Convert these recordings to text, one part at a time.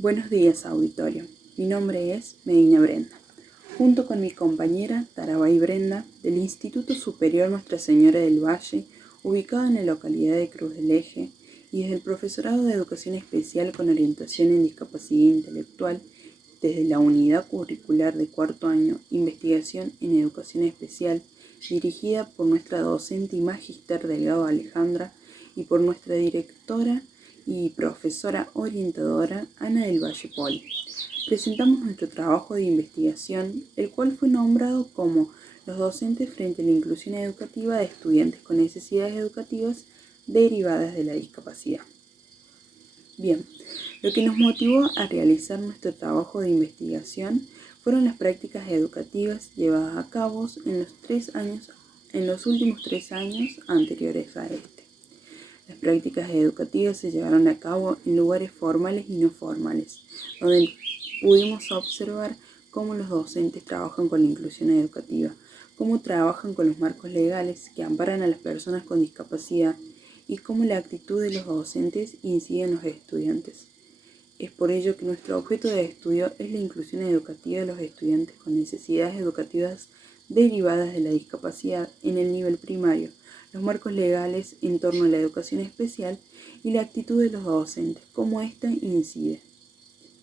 Buenos días, auditorio. Mi nombre es Medina Brenda. Junto con mi compañera Tarabay Brenda del Instituto Superior Nuestra Señora del Valle, ubicado en la localidad de Cruz del Eje, y desde el Profesorado de Educación Especial con Orientación en Discapacidad Intelectual, desde la Unidad Curricular de Cuarto Año, Investigación en Educación Especial, dirigida por nuestra docente y magíster Delgado Alejandra y por nuestra directora y profesora orientadora Ana del Valle Poli. Presentamos nuestro trabajo de investigación, el cual fue nombrado como Los docentes frente a la inclusión educativa de estudiantes con necesidades educativas derivadas de la discapacidad. Bien, lo que nos motivó a realizar nuestro trabajo de investigación fueron las prácticas educativas llevadas a cabo en los últimos 3 años anteriores a este. Las prácticas educativas se llevaron a cabo en lugares formales y no formales, donde pudimos observar cómo los docentes trabajan con la inclusión educativa, cómo trabajan con los marcos legales que amparan a las personas con discapacidad y cómo la actitud de los docentes incide en los estudiantes. Es por ello que nuestro objeto de estudio es la inclusión educativa de los estudiantes con necesidades educativas derivadas de la discapacidad en el nivel primario, los marcos legales en torno a la educación especial y la actitud de los docentes, cómo ésta incide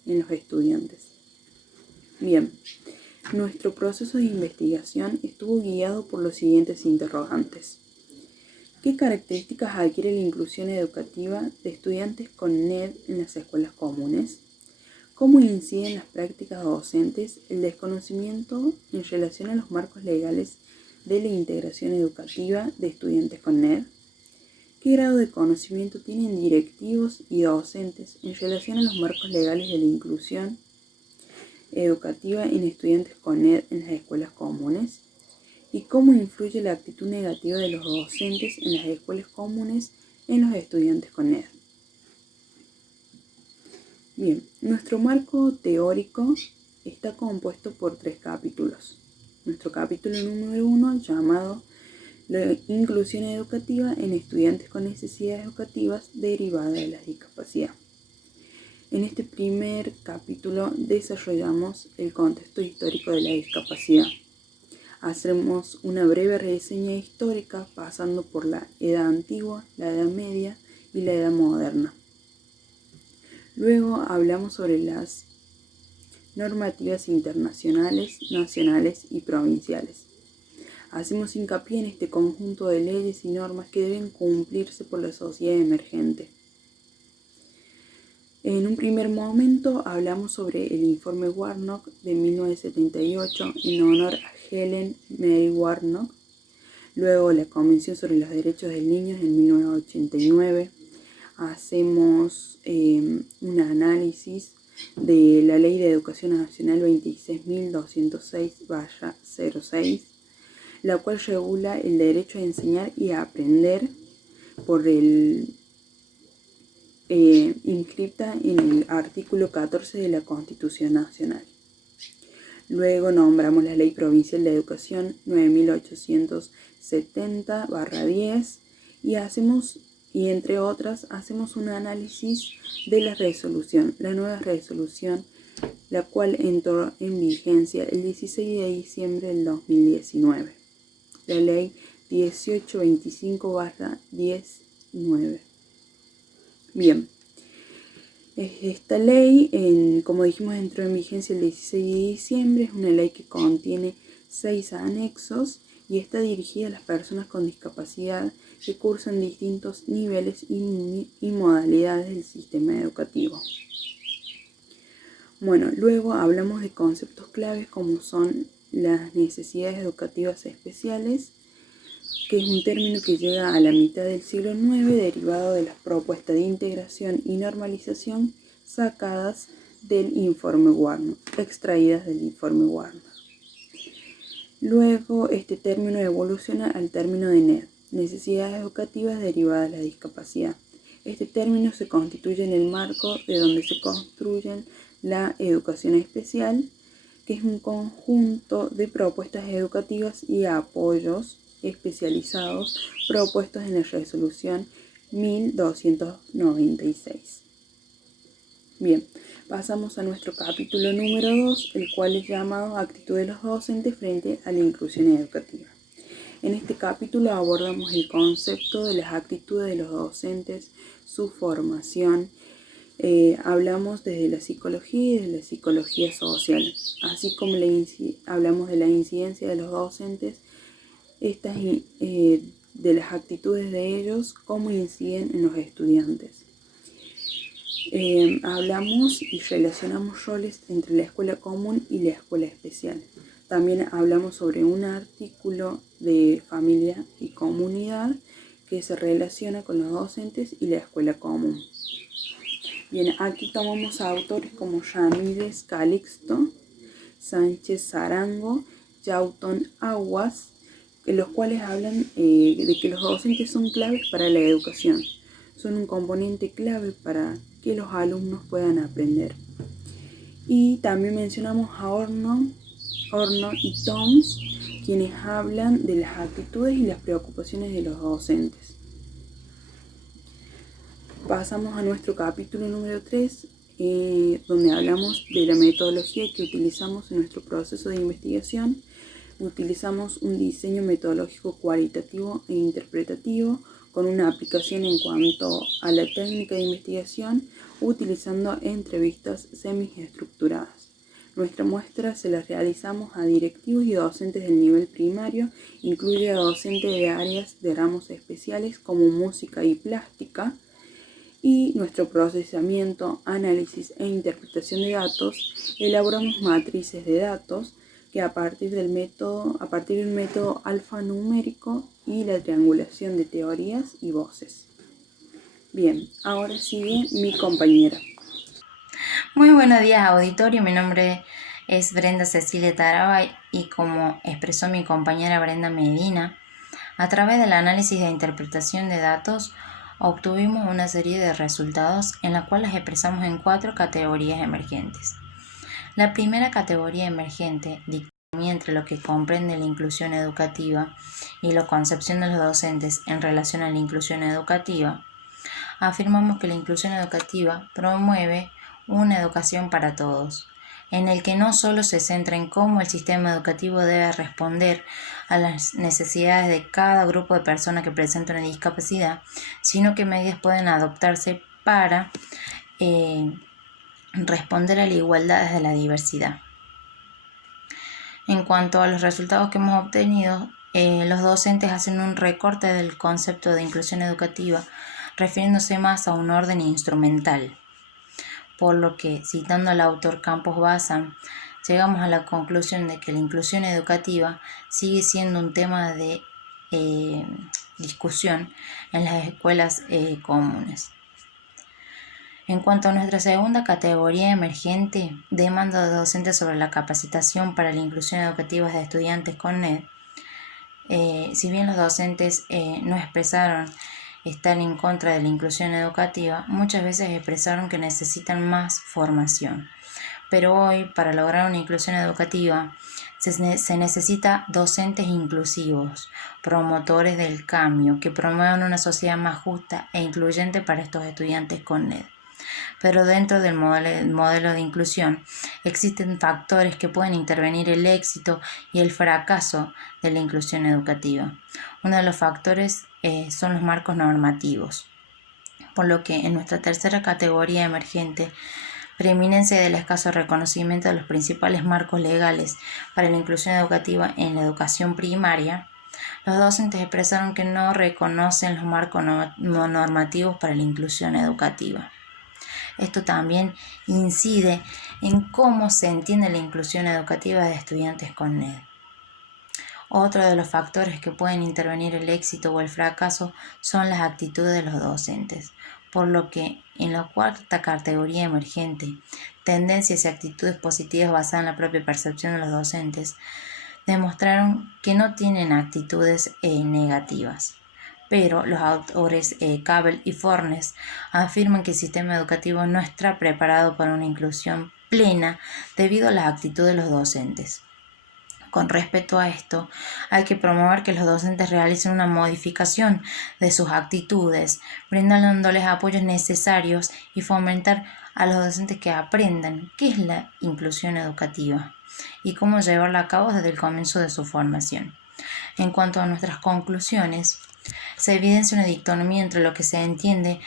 en los estudiantes. Bien, nuestro proceso de investigación estuvo guiado por los siguientes interrogantes. ¿Qué características adquiere la inclusión educativa de estudiantes con NED en las escuelas comunes? ¿Cómo inciden las prácticas docentes el desconocimiento en relación a los marcos legales de la integración educativa de estudiantes con NED? ¿Qué grado de conocimiento tienen directivos y docentes en relación a los marcos legales de la inclusión educativa en estudiantes con NED en las escuelas comunes? ¿Y cómo influye la actitud negativa de los docentes en las escuelas comunes en los estudiantes con NED? Bien, nuestro marco teórico está compuesto por 3 capítulos. Nuestro capítulo número 1, llamado La inclusión educativa en estudiantes con necesidades educativas derivadas de la discapacidad. En este primer capítulo desarrollamos el contexto histórico de la discapacidad. Hacemos una breve reseña histórica pasando por la Edad Antigua, la Edad Media y la Edad Moderna. Luego hablamos sobre las normativas internacionales, nacionales y provinciales. Hacemos hincapié en este conjunto de leyes y normas que deben cumplirse por la sociedad emergente. En un primer momento hablamos sobre el informe Warnock de 1978 en honor a Helen Mary Warnock. Luego la Convención sobre los Derechos del Niño en 1989. Hacemos un análisis de la Ley de Educación Nacional 26.206/06, la cual regula el derecho a enseñar y a aprender inscripta en el artículo 14 de la Constitución Nacional. Luego nombramos la Ley Provincial de Educación 9.870/10 y entre otras hacemos un análisis de la nueva resolución, la cual entró en vigencia el 16 de diciembre del 2019, la Ley 1825/19. Bien, esta ley, como dijimos, entró en vigencia el 16 de diciembre, es una ley que contiene 6 anexos y está dirigida a las personas con discapacidad que cursan distintos niveles y modalidades del sistema educativo. Bueno, luego hablamos de conceptos claves como son las necesidades educativas especiales, que es un término que llega a la mitad del siglo IX derivado de las propuestas de integración y normalización extraídas del informe Warnock. Luego este término evoluciona al término de NED, necesidades educativas derivadas de la discapacidad. Este término se constituye en el marco de donde se construye la educación especial, que es un conjunto de propuestas educativas y apoyos especializados propuestos en la resolución 1296. Bien, pasamos a nuestro capítulo número 2, el cual es llamado Actitud de los docentes frente a la inclusión educativa. En este capítulo abordamos el concepto de las actitudes de los docentes, su formación. Hablamos desde la psicología y desde la psicología social, así como hablamos de la incidencia de los docentes, de las actitudes de ellos, cómo inciden en los estudiantes. Hablamos y relacionamos roles entre la escuela común y la escuela especial. También hablamos sobre un artículo de familia y comunidad que se relaciona con los docentes y la escuela común. Bien, aquí tomamos a autores como Ramírez Calixto, Sánchez Sarango, Yauton Aguas, los cuales hablan de que los docentes son claves para la educación. Son un componente clave para que los alumnos puedan aprender. Y también mencionamos a Horno y Toms, quienes hablan de las actitudes y las preocupaciones de los docentes. Pasamos a nuestro capítulo número 3, donde hablamos de la metodología que utilizamos en nuestro proceso de investigación. Utilizamos un diseño metodológico cualitativo e interpretativo con una aplicación en cuanto a la técnica de investigación, utilizando entrevistas semiestructuradas. Nuestra muestra se la realizamos a directivos y docentes del nivel primario, incluye a docentes de áreas de ramos especiales como música y plástica, y nuestro procesamiento, análisis e interpretación de datos, elaboramos matrices de datos que a partir del método alfanumérico y la triangulación de teorías y voces. Bien, ahora sigue mi compañera. Muy buenos días, auditorio. Mi nombre es Brenda Cecilia Tarabay y como expresó mi compañera Brenda Medina, a través del análisis de interpretación de datos obtuvimos una serie de resultados en la cual las expresamos en 4 categorías emergentes. La primera categoría emergente, dicotomía entre lo que comprende la inclusión educativa y la concepción de los docentes en relación a la inclusión educativa, afirmamos que la inclusión educativa promueve una educación para todos, en el que no solo se centra en cómo el sistema educativo debe responder a las necesidades de cada grupo de personas que presenta una discapacidad, sino que medidas pueden adoptarse para responder a la igualdad desde la diversidad. En cuanto a los resultados que hemos obtenido, los docentes hacen un recorte del concepto de inclusión educativa, refiriéndose más a un orden instrumental, por lo que, citando al autor Campos Bazán, llegamos a la conclusión de que la inclusión educativa sigue siendo un tema de discusión en las escuelas comunes. En cuanto a nuestra segunda categoría emergente, demanda de docentes sobre la capacitación para la inclusión educativa de estudiantes con NED, si bien los docentes no expresaron estar en contra de la inclusión educativa, muchas veces expresaron que necesitan más formación. Pero hoy, para lograr una inclusión educativa, se necesita docentes inclusivos, promotores del cambio, que promuevan una sociedad más justa e incluyente para estos estudiantes con NED. Pero dentro del modelo de inclusión existen factores que pueden intervenir el éxito y el fracaso de la inclusión educativa. Uno de los factores son los marcos normativos, por lo que en nuestra tercera categoría emergente, preeminencia del escaso reconocimiento de los principales marcos legales para la inclusión educativa en la educación primaria, los docentes expresaron que no reconocen los marcos normativos para la inclusión educativa. Esto también incide en cómo se entiende la inclusión educativa de estudiantes con NED. Otro de los factores que pueden intervenir el éxito o el fracaso son las actitudes de los docentes, por lo que en la cuarta categoría emergente, tendencias y actitudes positivas basadas en la propia percepción de los docentes, demostraron que no tienen actitudes negativas. Pero los autores Cabell y Fornes afirman que el sistema educativo no está preparado para una inclusión plena debido a las actitudes de los docentes. Con respecto a esto, hay que promover que los docentes realicen una modificación de sus actitudes, brindándoles apoyos necesarios y fomentar a los docentes que aprendan qué es la inclusión educativa y cómo llevarla a cabo desde el comienzo de su formación. En cuanto a nuestras conclusiones, se evidencia una dicotomía entre lo que se entiende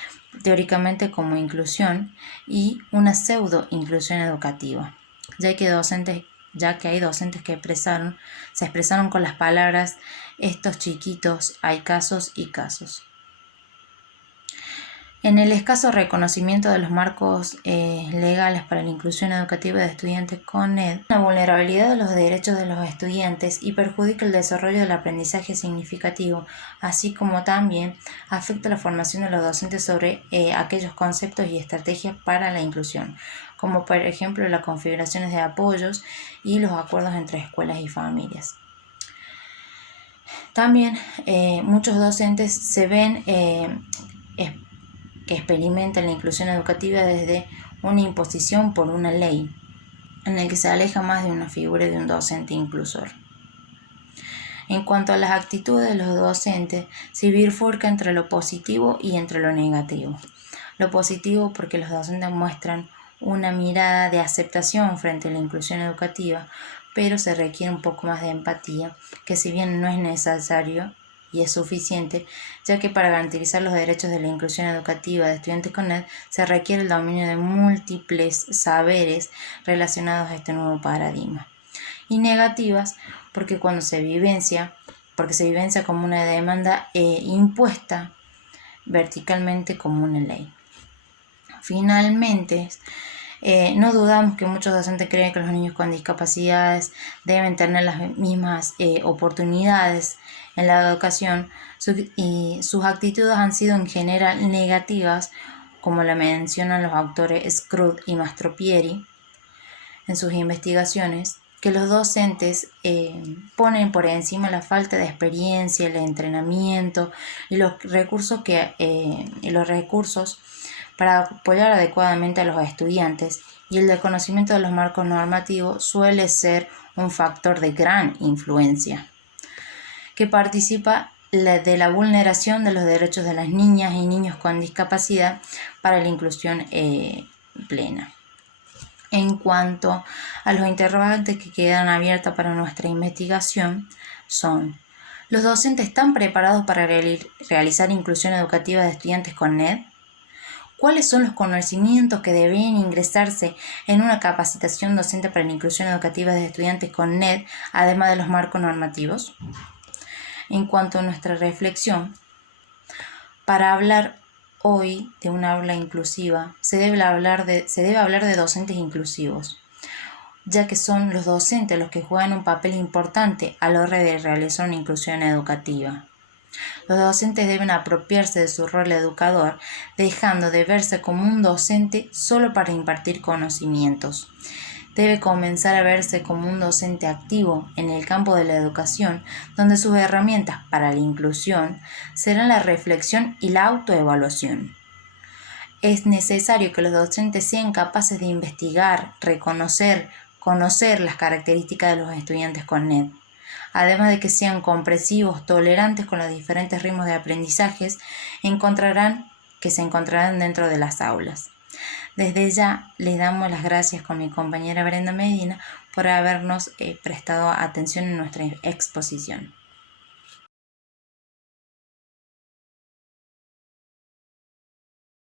teóricamente como inclusión y una pseudo-inclusión educativa, ya que hay docentes que se expresaron con las palabras estos chiquitos, hay casos y casos. En el escaso reconocimiento de los marcos legales para la inclusión educativa de estudiantes con NED, la vulnerabilidad de los derechos de los estudiantes y perjudica el desarrollo del aprendizaje significativo, así como también afecta la formación de los docentes sobre aquellos conceptos y estrategias para la inclusión, como por ejemplo las configuraciones de apoyos y los acuerdos entre escuelas y familias. También muchos docentes se ven que experimentan la inclusión educativa desde una imposición por una ley, en el que se aleja más de una figura de un docente inclusor. En cuanto a las actitudes de los docentes, se bifurca entre lo positivo y entre lo negativo. Lo positivo porque los docentes muestran una mirada de aceptación frente a la inclusión educativa, pero se requiere un poco más de empatía, que si bien no es necesario y es suficiente, ya que para garantizar los derechos de la inclusión educativa de estudiantes con NED se requiere el dominio de múltiples saberes relacionados a este nuevo paradigma. Y negativas porque se vivencia como una demanda impuesta verticalmente como una ley. Finalmente, no dudamos que muchos docentes creen que los niños con discapacidades deben tener las mismas oportunidades en la educación y sus actitudes han sido en general negativas, como la mencionan los autores Scrud y Mastropieri en sus investigaciones, que los docentes ponen por encima la falta de experiencia, el entrenamiento y los recursos para apoyar adecuadamente a los estudiantes, y el desconocimiento de los marcos normativos suele ser un factor de gran influencia que participa de la vulneración de los derechos de las niñas y niños con discapacidad para la inclusión plena. En cuanto a los interrogantes que quedan abiertos para nuestra investigación son: ¿los docentes están preparados para realizar inclusión educativa de estudiantes con NED? ¿Cuáles son los conocimientos que deberían ingresarse en una capacitación docente para la inclusión educativa de estudiantes con NED, además de los marcos normativos? En cuanto a nuestra reflexión, para hablar hoy de un aula inclusiva, se debe hablar de docentes inclusivos, ya que son los docentes los que juegan un papel importante a la hora de realizar una inclusión educativa. Los docentes deben apropiarse de su rol educador, dejando de verse como un docente solo para impartir conocimientos. Debe comenzar a verse como un docente activo en el campo de la educación, donde sus herramientas para la inclusión serán la reflexión y la autoevaluación. Es necesario que los docentes sean capaces de investigar, reconocer, conocer las características de los estudiantes con NED, además de que sean comprensivos, tolerantes con los diferentes ritmos de aprendizajes que se encontrarán dentro de las aulas. Desde ya les damos las gracias con mi compañera Brenda Medina por habernos prestado atención en nuestra exposición.